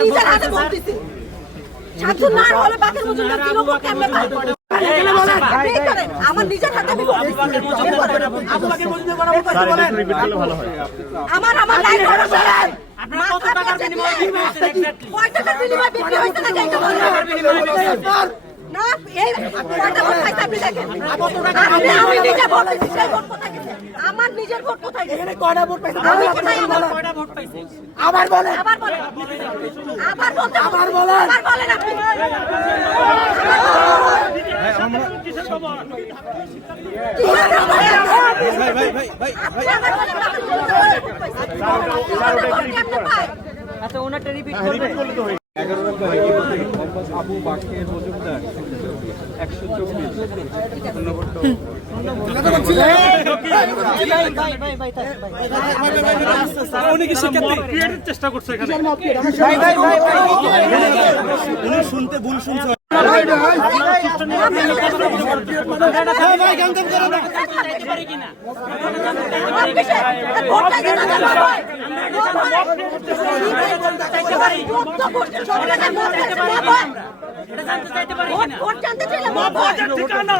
নিজের হাতে ভোট দিছি। শামসুন নাহার হলে বাকের মজুমদার তৃণমূল কেমনে পায়? আমার নিজের হাতে আমি ভোট দিছি। আমার লাইন করো বলেন। আপনারা কত টাকার বিনিময়ে বিক্রি হয়েছে এক্স্যাক্টলি? কয় টাকার বিনিময়ে বিক্রি হয়েছে না এইটা বলেন। না এই কয়টা ভোট পাইছে আপনি দেখেন। আমি নিজে ভোট দিছি, সেই ভোট কোথায় গেছে? আমার নিজের ভোট কোথায় গেছে? এখানে কয়টা ভোট পাইছে? আমি কোথায় কয়টা ভোট পাইছে? আবার বলেন। আবার বলেন। আবার বলতে আবার বলেন। আবার বলেন আপনি। আচ্ছা ওনারটা রিপিট করবে। 11 আবু বাকের মজুমদার 124 উনি কি শিক্ষার্থী ক্রিয়েটের চেষ্টা করছে এখানে উনি শুনতে ভুল শুনছে ভোট জানতে চাইলে